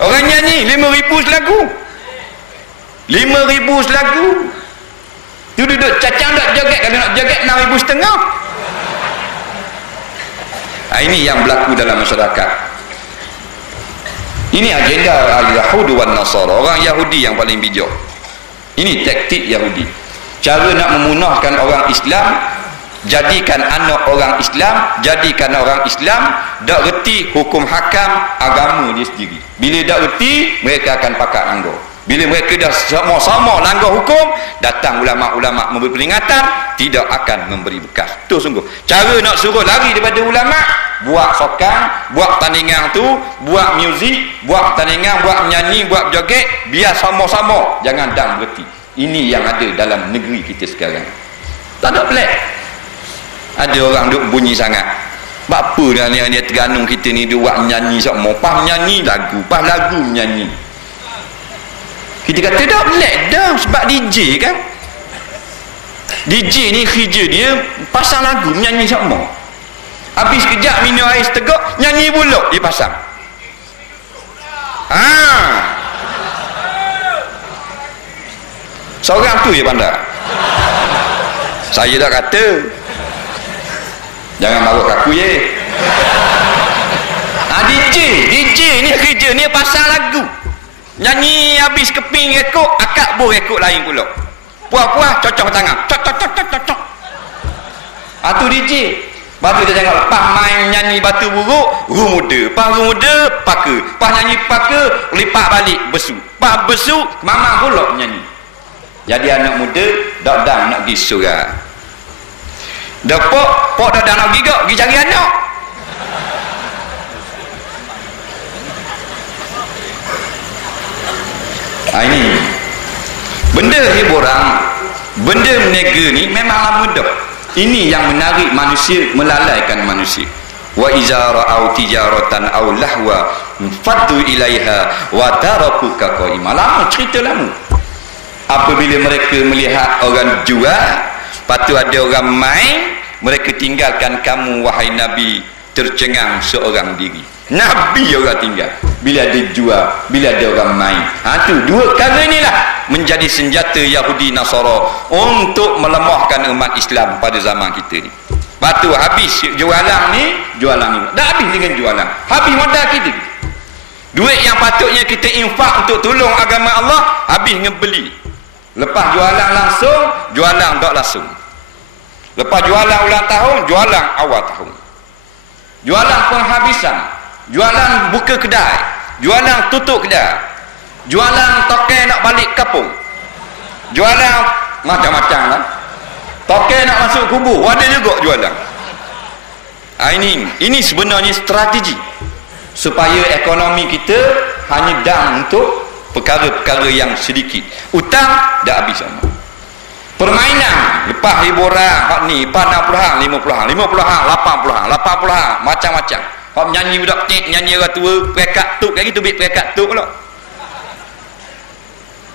Orang nyanyi 5,000 selagu, 5,000 selagu. Tu duduk cacang tak joget. Kalau nak joget 6,500. Ini yang berlaku dalam masyarakat. Ini agenda Yahudi dan Nasara, orang Yahudi yang paling bijak. Ini taktik Yahudi. Cara nak memunahkan orang Islam, jadikan anak orang Islam, jadikan orang Islam tak reti hukum hakam agama dia sendiri. Bila tak reti, mereka akan pakat langgar. Bila mereka dah sama-sama langgar hukum, datang ulama-ulama memberi peringatan, tidak akan memberi bekas. Tu sungguh cara nak suruh lari daripada ulama. Buat sokang, buat tandingan tu, buat muzik, buat tandingan, buat menyanyi, buat joget, biar sama-sama, jangan dang berhenti. Ini yang ada dalam negeri kita sekarang. Tak ada pelik. Ada orang duk bunyi sangat. Apa dah ni Terengganu kita ni dia buat menyanyi sama, pas menyanyi lagu, pas lagu menyanyi. Kita kata dah pelik dah, sebab DJ kan. DJ ni kerja dia pasang lagu menyanyi sama. Habis kejap minum air setegak, nyanyi pula dia pasang. Seorang tu je pandai. Saya dah kata jangan marah aku ye. DJ ni kerja ni pasang lagu, nyanyi habis keping rekod, akak boh rekod lain pula. Puas-puas cocok tangan, cocok. Tu DJ. Batu dia jangan lepas main nyanyi batu buruk, ru muda. Pas ru muda, paka. Pas nyanyi paka, lipat balik besu. Pas besu, mama pula nyanyi. Jadi anak muda dak dang nak pergi surau. Dak pok dak dang nak pergi cari anak. Ini benda hiburan, benda menega ni memanglah mudah. Ini yang menarik manusia, melalaikan manusia. Wa iza ra'au tijaratan aw lahwa faddu ilaiha wa tarakuka qa'ima. Lama cerita lama. Apabila mereka melihat orang jual, lepas tu ada orang main, mereka tinggalkan kamu wahai Nabi tercengang seorang diri. Nabi orang tinggal bila ada jual, bila ada orang main. Tu dua perkara inilah menjadi senjata Yahudi Nasara untuk melemahkan umat Islam pada zaman kita ni. Batu habis jualan ni dah habis dengan jualan, habis modal kita. Duit yang patutnya kita infak untuk tolong agama Allah, habis ngebeli. Lepas jualan langsung, jualan tak langsung. Lepas jualan ulang tahun, jualan awal tahun. Jualan penghabisan, jualan buka kedai, jualan tutup kedai, jualan tokai nak balik kampung, jualan macam-macam lah. Tokai nak masuk kubur, ada juga jualan. Ini sebenarnya strategi supaya ekonomi kita hanya dam untuk perkara-perkara yang sedikit. Utang dah habis sama. Permainan lepas hiburan hak ni 40 hang 50 hang 50 hang 80 hang 80 hang macam-macam. Hak nyanyi budak kecil, nyanyi orang tua, perekat tuk lagi tu bit perekat tuk pula.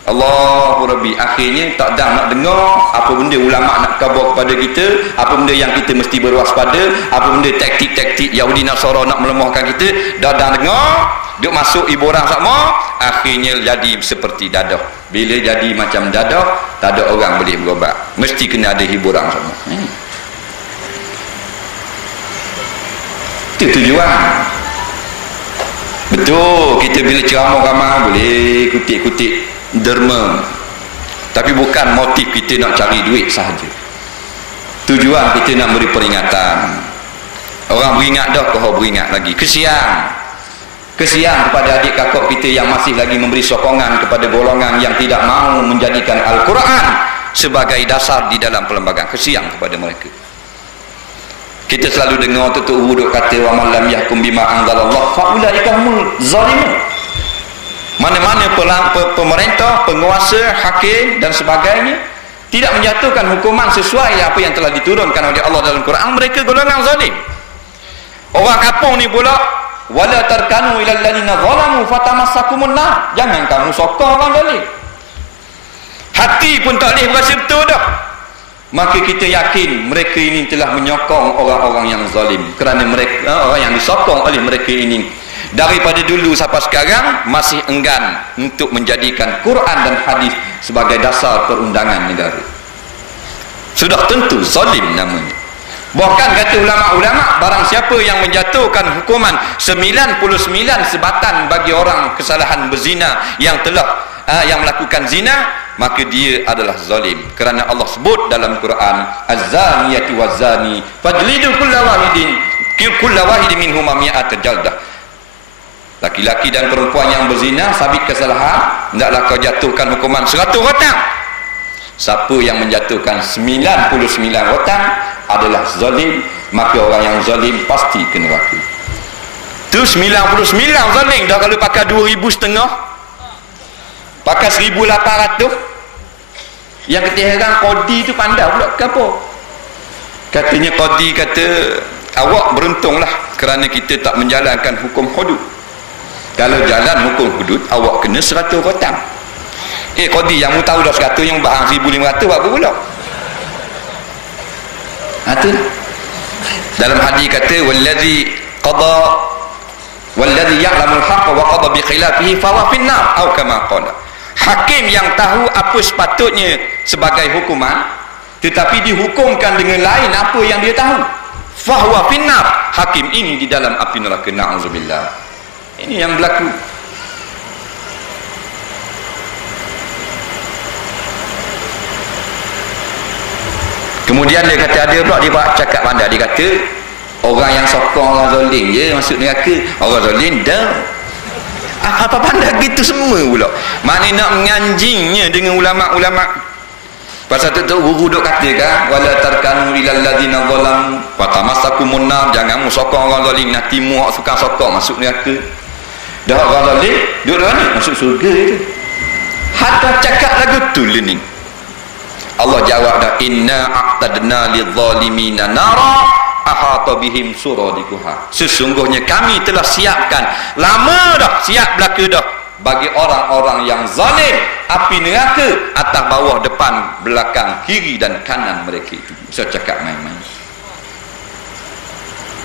Allahu Rabbi, akhirnya tak dah nak dengar apa benda ulama nak khabar kepada kita, apa benda yang kita mesti berwaspada, apa benda taktik-taktik Yahudi Nasara nak melemahkan kita. Dah dengar, duk masuk hiburan sama, akhirnya jadi seperti dadah. Bila jadi macam dadah, tak ada orang boleh berobat, mesti kena ada hiburan sama. Itu tujuan. Betul, kita bila ceramah boleh kutip-kutip derma, tapi bukan motif kita nak cari duit sahaja. Tujuan kita nak beri peringatan. Orang beringat dah, kau beringat lagi. Kesian kepada adik kakak kita yang masih lagi memberi sokongan kepada golongan yang tidak mahu menjadikan Al-Quran sebagai dasar di dalam perlembagaan. Kesian kepada mereka. Kita selalu dengar tutup huduk kata wa man lam yahkum bima anzalallah fa ulaika humul zalimun. Mana-mana pemerintah, penguasa, hakim dan sebagainya tidak menjatuhkan hukuman sesuai apa yang telah diturunkan oleh Allah dalam Quran, mereka golongan zalim. Orang kampung ni pula, wala tarkanu ilal ladina zalamu fatamassakumun nar. Jangan kamu sokong orang zalim. Hati pun tak boleh berasa betul dah. Maka kita yakin mereka ini telah menyokong orang-orang yang zalim, kerana mereka orang yang disokong oleh mereka ini daripada dulu sampai sekarang masih enggan untuk menjadikan Quran dan hadis sebagai dasar perundangan negara. Sudah tentu zalim namanya. Bahkan kata ulama-ulama, barang siapa yang menjatuhkan hukuman 99 sebatan bagi orang kesalahan berzina yang telah yang melakukan zina, maka dia adalah zalim. Kerana Allah sebut dalam Quran, az-zaniyatu waz-zani fajlidu kulla wahidin minhuma mi'ata jaldah. Laki-laki dan perempuan yang berzina sabit kesalahan, hendaklah kau jatuhkan hukuman 100 rotang. Siapa yang menjatuhkan 99 rotang adalah zalim, maka orang yang zalim pasti ke neraka. Tu 99 zalim dah. Kalau pakai 2,500, pakai 1,800, yang kita heran qadi tu pandai pula ke apa? Katanya qadi kata, awak beruntunglah kerana kita tak menjalankan hukum hudud. Kalau jalan hukum hudud, awak kena 100 rotang. Qadi yang mu tahu dah 100, yang bahang 1,500 apa pula? Tu dalam hadis kata, wallazi ya'lamul haqq wa qada bi khilafihi fa huwa fin nar, atau kama qala. Hakim yang tahu apa sepatutnya sebagai hukuman, tetapi dihukumkan dengan lain apa yang dia tahu, fa huwa fin nar, hakim ini di dalam api neraka. Na'udzubillah. Ini yang berlaku. Kemudian dia kata, ada pula dia buat cakap pandai. Dia kata orang yang sokong orang zalim je masuk neraka, orang zalim dah. Apa pandai gitu semua pula. Mana nak menganjingnya dengan ulama-ulama. Pasal tu guru duk kata kan, wala tarkanu ilal ladzina zalam wa tamassakumun nar. Jangan sokong orang zalim, nanti muak suka sokong masuk neraka. Dah orang zalim duduk mana? Masuk surga itu. Hatta cakap lagu tu lening. Allah jawab dah, inna a'tadna lidzalimina nara ahata bihim suradikuha. Sesungguhnya kami telah siapkan, lama dah siap belaka dah, bagi orang-orang yang zalim api neraka atas bawah depan belakang kiri dan kanan mereka itu. Saya cakap main-main.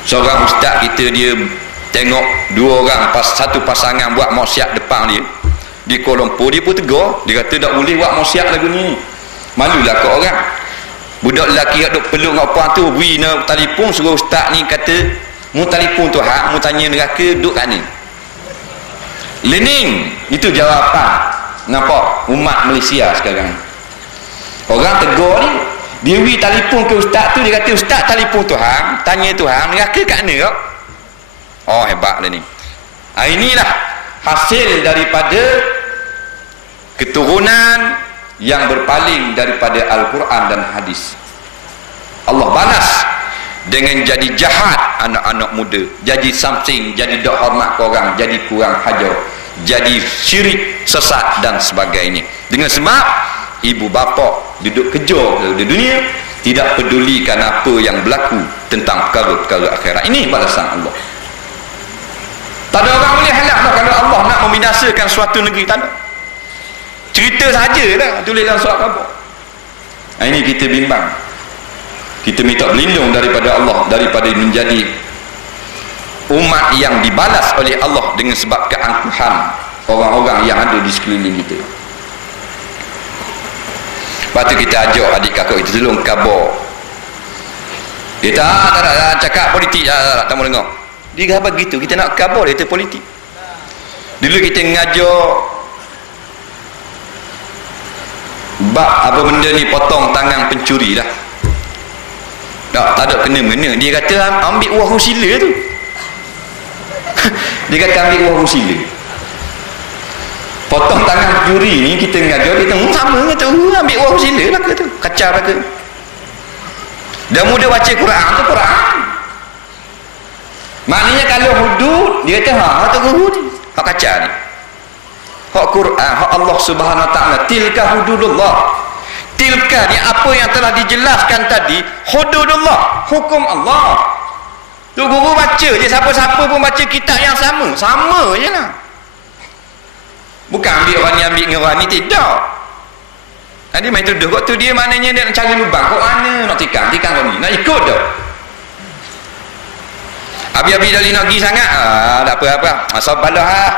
Seorang ustaz kita dia tengok dua orang satu pasangan buat maksiat depan dia di Kuala Lumpur, dia pun tegur, dia kata tak boleh buat maksiat lagu ni, malulah kat orang. Budak lelaki yang duk peluk dengan perempuan tu beri telefon, suruh ustaz ni kata mu telefon tu hak mu tanya neraka duk kat ni. Lening, itu jawapan nampak umat Malaysia sekarang. Orang tegur ni, dia beri telefon ke ustaz tu, dia kata ustaz telefon Tuhan, tanya Tuhan neraka kat ni kau. Oh hebat dia ni. Inilah hasil daripada keturunan yang berpaling daripada Al-Quran dan hadis. Allah balas dengan jadi jahat anak-anak muda, jadi something, jadi tak hormat ke orang, jadi kurang hajar, jadi syirik, sesat dan sebagainya. Dengan sebab ibu bapa duduk kejar di dunia, tidak pedulikan apa yang berlaku tentang perkara-perkara akhirat. Ini balasan Allah. Tak ada orang boleh halak dah kalau Allah nak membinasakan suatu negeri, tak ada. Cerita sajalah tulis dalam surat khabar. Ini kita bimbang. Kita minta berlindung daripada Allah, daripada menjadi umat yang dibalas oleh Allah dengan sebab keangkuhan orang-orang yang ada di sekeliling kita. Lepas tu kita ajak adik kakak kita tolong khabar. Kita tak cakap politik, tak mau dengar. Dia apa gitu, kita nak khabar dia tu politik. Dulu kita ngajar bab apa benda ni, potong tangan pencuri lah. Tak ada kena-mena. Dia kata ambil wahyu sila tu. Dia kata ambil wahyu sila. Potong tangan pencuri ni kita ngajar, dia kata sama kata ambil wahyu sila lah ke tu. Kacau lah ke. Dan mudah baca Quran tu Quran. Maknanya kalau hudud, dia kata hak tu hudud ni. Hak kacau ni. Hak Quran, hak Allah Subhanahu Wa Taala, tilka hududullah. Tilka ni apa yang telah dijelaskan tadi, hududullah, hukum Allah. Tu guru baca je, siapa-siapa pun baca kitab yang sama je lah. Bukan ambil orang ni ambil dengan orang ni, tidak. Tadi main tuduh kok tu dia, maknanya dia nak cari lubang kok mana nak tikam kau ni, nak ikut dah. Habis-habis dah nak pergi sangat, tak apa-apa, asal balah lah.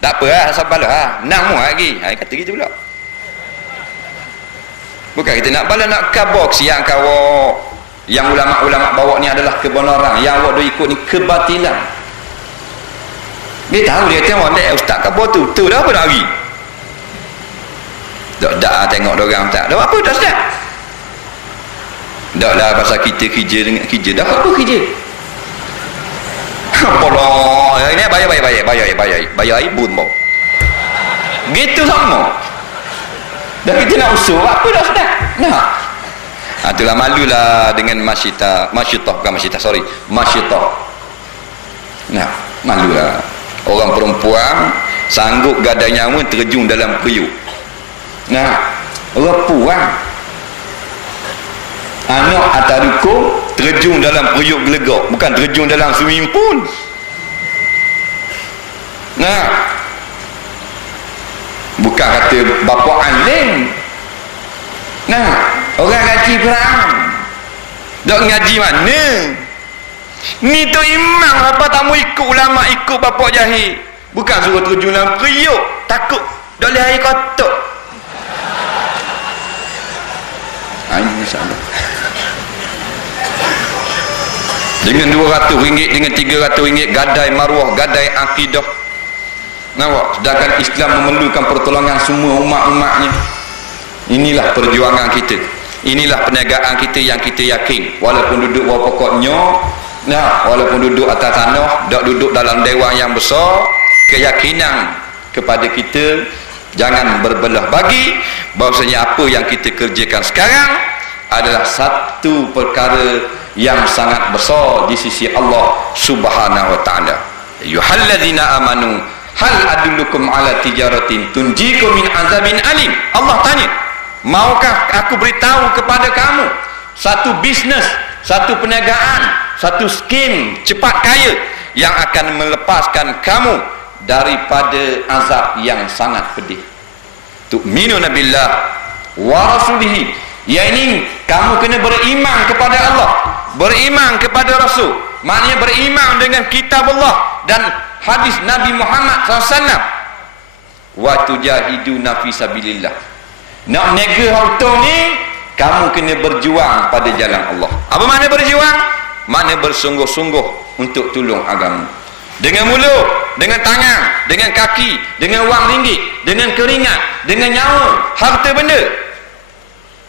Tak apa lah, asal balah lah. Nang mu lagi. Kata gitu pula. Bukan kita nak balas, nak khabar kesian kau. Yang ulama-ulama bawa ni adalah kebenaran, yang awak dah ikut ni kebatilan. Dia tahu, dia tengok ustaz khabar tu dah apa dah lagi. Tak tengok dorang tak. Dah apa dah sedap. Dah lah pasal kita kerja dengan kerja. Dah apa kerja? Apalah, ini bayar ibun mau. Gitu sama. Dah kita nak usul apa dah sedap. Nah. Itulah malulah dengan masyitah bukan masyitah, sorry. Masyitah. Nah, malulah. Orang perempuan sanggup gadai nyawa terjun dalam periuk. Nah, orang puan anak atas dukung terjun dalam periuk gelegak, bukan terjun dalam swimming pool. Nah, bukan kata bapa alim. Nah, orang ngaji perang dok ngaji mana ni tu imam apa tamu ikut ulama, ikut bapa jahil, bukan suruh terjun dalam periuk takut dak boleh air kotor. InsyaAllah dengan RM200, dengan RM300 gadai maruah, gadai akidah. Nampak? Sedangkan Islam memerlukan pertolongan semua umat-umatnya. Inilah perjuangan kita, inilah perniagaan kita yang kita yakin. Walaupun duduk bawah pokoknya, walaupun duduk atas tanah, tak duduk dalam dewan yang besar, keyakinan kepada kita jangan berbelah bagi bahawasanya apa yang kita kerjakan sekarang adalah satu perkara yang sangat besar di sisi Allah Subhanahu Wa Taala. Ayyuhalladzina amanu hal adullukum ala tijaratin tunjikum min azabin alim. Allah tanya, maukah aku beritahu kepada kamu satu bisnes, satu perniagaan, satu skim cepat kaya yang akan melepaskan kamu daripada azab yang sangat pedih. Tu'minuna billah wa rasulihi, ya ini kamu kena beriman kepada Allah, beriman kepada Rasul, maknanya beriman dengan kitab Allah dan hadis Nabi Muhammad SAW. Wa tujahiduna fi sabilillah. Nak nega harta ni, kamu kena berjuang pada jalan Allah. Apa makna berjuang? Makna bersungguh-sungguh untuk tolong agama. Dengan mulut, dengan tangan, dengan kaki, dengan wang ringgit, dengan keringat, dengan nyawa, harta benda.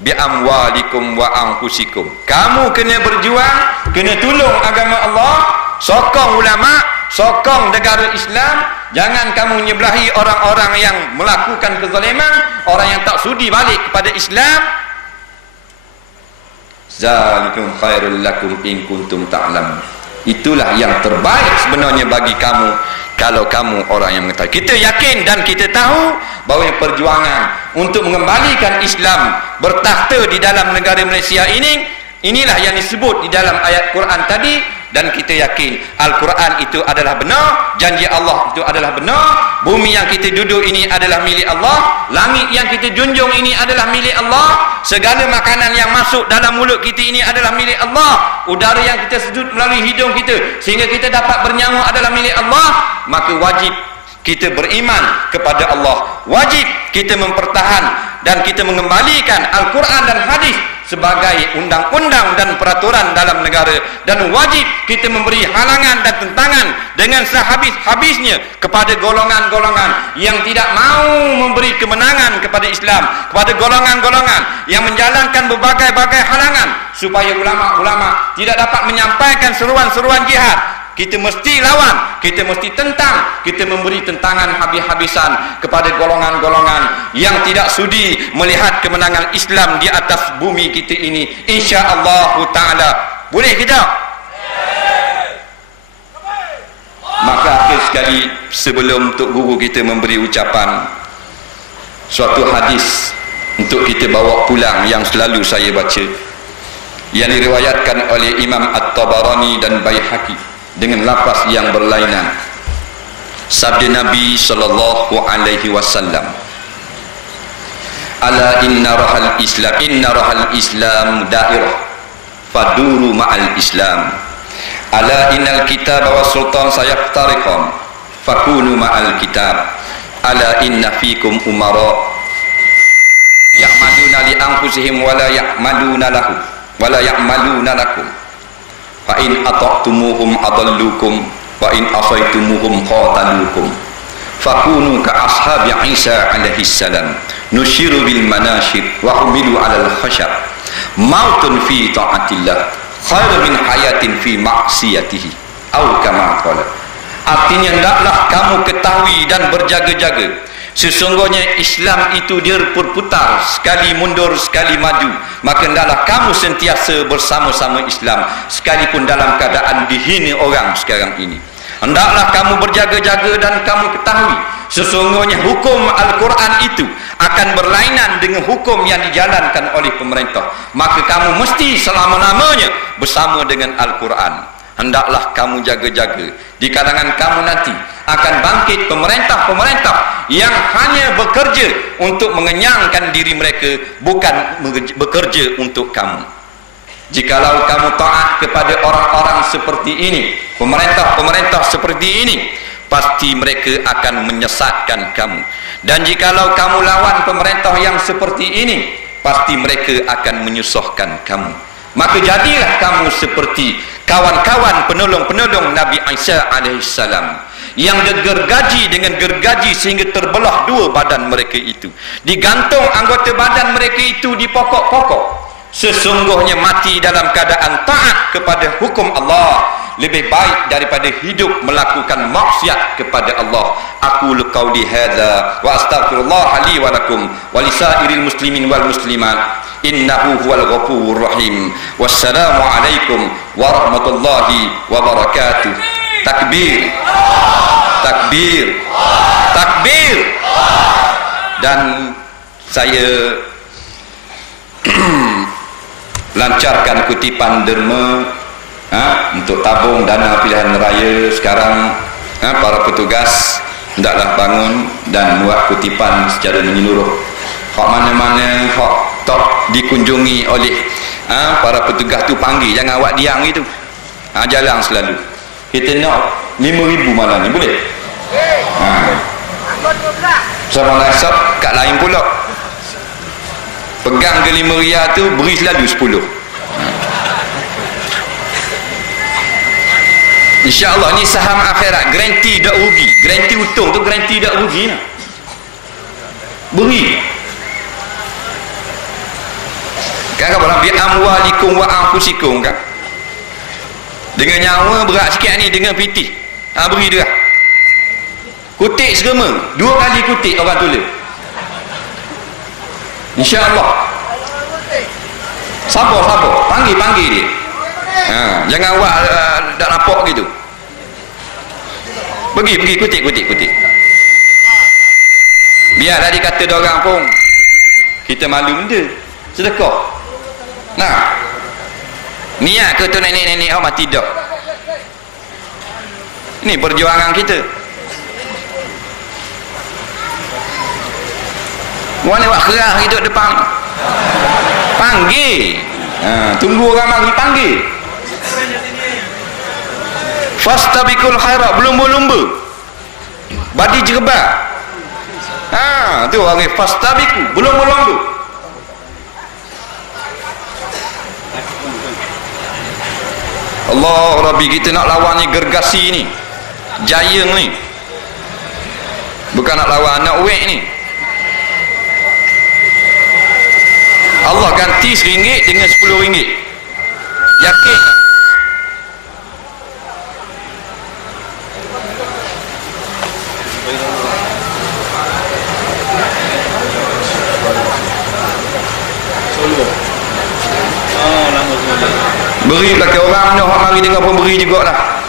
Bi amwalikum wa anfusikum. Kamu kena berjuang, kena tolong agama Allah, sokong ulama, sokong negara Islam. Jangan kamu menyebelahi orang-orang yang melakukan kezaliman, orang yang tak sudi balik kepada Islam. Zalikum khairul lakum in kuntum ta'lamun. Itulah yang terbaik sebenarnya bagi kamu kalau kamu orang yang mengetahui. Kita yakin dan kita tahu bahawa perjuangan untuk mengembalikan Islam bertakhta di dalam negara Malaysia ini, inilah yang disebut di dalam ayat Quran tadi. Dan kita yakin Al-Quran itu adalah benar, janji Allah itu adalah benar, bumi yang kita duduk ini adalah milik Allah, langit yang kita junjung ini adalah milik Allah, segala makanan yang masuk dalam mulut kita ini adalah milik Allah, udara yang kita sedut melalui hidung kita sehingga kita dapat bernyawa adalah milik Allah. Maka wajib kita beriman kepada Allah, wajib kita mempertahan dan kita mengembalikan Al-Quran dan hadis sebagai undang-undang dan peraturan dalam negara, dan wajib kita memberi halangan dan tentangan dengan sehabis-habisnya kepada golongan-golongan yang tidak mau memberi kemenangan kepada Islam, kepada golongan-golongan yang menjalankan berbagai-bagai halangan supaya ulama-ulama tidak dapat menyampaikan seruan-seruan jihad. Kita mesti lawan, kita mesti tentang, kita memberi tentangan habis-habisan kepada golongan-golongan yang tidak sudi melihat kemenangan Islam di atas bumi kita ini, insya-Allah taala. Boleh kita? Maka akhir sekali, sebelum Tok Guru kita memberi ucapan, suatu hadis untuk kita bawa pulang yang selalu saya baca, yang diriwayatkan oleh Imam At-Tabarani dan Baihaqi dengan lafaz yang berlainan. Sabda Nabi sallallahu alaihi wasallam, ala inna rahal islam dairah faduru ma'al islam, ala innal kitab wa sultan sayaftariqan fakunu ma'al kitab, ala inna fikum umara ya'maluna li anfusihim wa la ya'maluna lahu wa la ya'maluna lakum, fa in ata'tumuhum adallukum wa in asaitumuhum qatalukum, fakunu ka ashabi Isa alaihi salam nushiru bil manashib wa humilu alal khashab mautun fi ta'atillah khairu min hayatin fi maksiyatihi atau kama qala. Artinya, hendaklah kamu ketahui dan berjaga-jaga, sesungguhnya Islam itu dia berputar, sekali mundur sekali maju. Maka hendaklah kamu sentiasa bersama-sama Islam sekalipun dalam keadaan dihina orang sekarang ini. Hendaklah kamu berjaga-jaga dan kamu ketahui sesungguhnya hukum Al-Quran itu akan berlainan dengan hukum yang dijalankan oleh pemerintah. Maka kamu mesti selama-lamanya bersama dengan Al-Quran. Hendaklah kamu jaga-jaga, di kalangan kamu nanti akan bangkit pemerintah-pemerintah yang hanya bekerja untuk mengenyangkan diri mereka, bukan bekerja untuk kamu. Jikalau kamu taat kepada orang-orang seperti ini, pemerintah-pemerintah seperti ini, pasti mereka akan menyesatkan kamu. Dan jikalau kamu lawan pemerintah yang seperti ini, pasti mereka akan menyusahkan kamu. Maka jadilah kamu seperti kawan-kawan penolong-penolong Nabi Isa alaihissalam yang gergaji dengan gergaji sehingga terbelah dua badan mereka itu, digantung anggota badan mereka itu di pokok-pokok. Sesungguhnya mati dalam keadaan taat kepada hukum Allah lebih baik daripada hidup melakukan maksiat kepada Allah. Aqulu qauli hadza wa astaghfirullah li wa lakum wa lisairil muslimin wal muslimat innahu huwal ghafurur rahim. Wassalamu alaikum warahmatullahi wabarakatuh. Takbir, takbir, takbir. Dan saya lancarkan kutipan derma untuk tabung dana pilihan raya sekarang. Para petugas hendaklah bangun dan buat kutipan secara menyeluruh. Hak mana-mana hak tak dikunjungi oleh para petugas tu panggil, jangan awak diam itu. Jalan selalu. Kita nak 5,000 malam ni boleh? Sama nasab kat lain pula. Pegang ke 5 riyal tu, beri selalu 10. InsyaAllah ni saham akhirat, garanti tak rugi. Garanti untung tu garanti tak rugi. Beri. Kan apa lah, bi amwalikum wa anfusikum kan. Dengan nyawa berat sikit ni, dengan pitih. Beri dia. Kutip serema, 2 kali kutip orang tulis. InsyaAllah. Sabar, panggil dia. Jangan awak tak nampak gitu. Pergi kutip. Biar tadi kata dorang pun kita malu benda. Sedekah. Niat ke tu nenek-nenek mati dah. Ini perjuangan kita. Mana awak kerah gitu depan. Panggil. Tunggu orang mari panggil. Fastabiqul khairat, berlumba-lumba. Badi jerbat. Tu orang fastabiqu, berlumba-lumba. Allah Rabbi, kita nak lawan ni gergasi ni. Jayeng ni. Bukan nak lawan anak wek ni. Allah ganti RM1 dengan RM10. Yakin? Beri belakang orang ni, orang mari dengar pun beri juga lah.